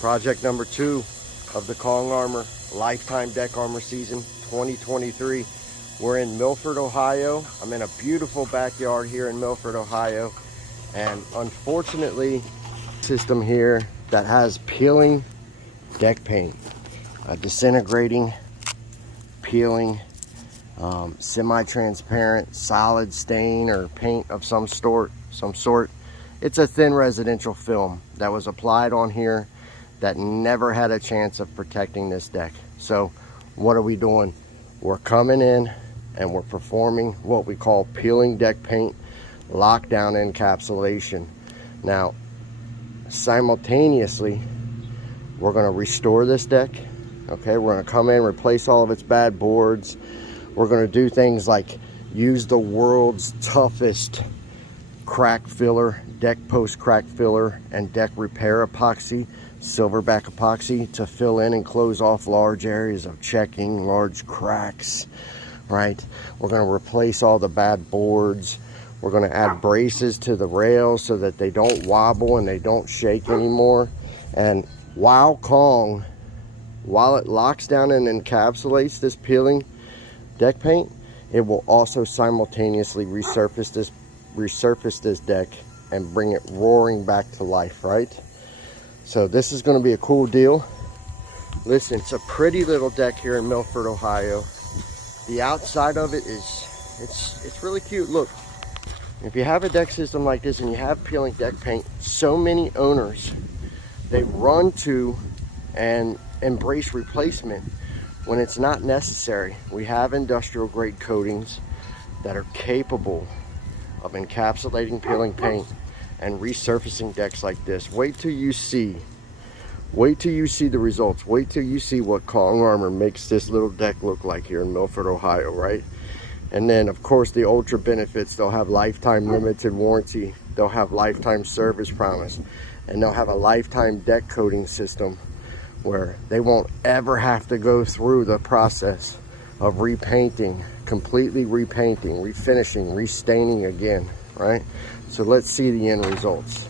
Project number 2 of the Kong Armor Lifetime Deck Armor Season 2023. We're in Milford, Ohio. I'm in a beautiful backyard here in Milford, Ohio. And unfortunately, system here that has peeling deck paint, disintegrating, peeling, semi-transparent, solid stain or paint of some sort. It's a thin residential film that was applied on here that never had a chance of protecting this deck. So what are we doing? We're coming in and we're performing what we call peeling deck paint lockdown encapsulation. Now, simultaneously, we're going to restore this deck. Okay, we're going to come in, replace all of its bad boards. We're going to do things like use the world's toughest crack filler, deck post crack filler, and deck repair epoxy, silverback epoxy, to fill in and close off large areas of checking, large cracks, right? We're going to replace all the bad boards. We're going to add braces to the rails so that they don't wobble and they don't shake anymore. And while Kong, while it locks down and encapsulates this peeling deck paint, it will also simultaneously resurface this deck and bring it roaring back to life, right? So this is going to be a cool deal. Listen, it's a pretty little deck here in Milford, Ohio. The outside of it is, it's really cute. Look, if you have a deck system like this and you have peeling deck paint, so many owners, they run to and embrace replacement when it's not necessary. We have industrial grade coatings that are capable of encapsulating peeling paint and resurfacing decks like this. Wait till you see the results. Wait till you see what Kong Armor makes this little deck look like here in Milford, Ohio, right? And then of course the ultra benefits. They'll have lifetime limited warranty, they'll have lifetime service promise, and they'll have a lifetime deck coating system where they won't ever have to go through the process of repainting, completely repainting, refinishing, restaining again, right? So let's see the end results.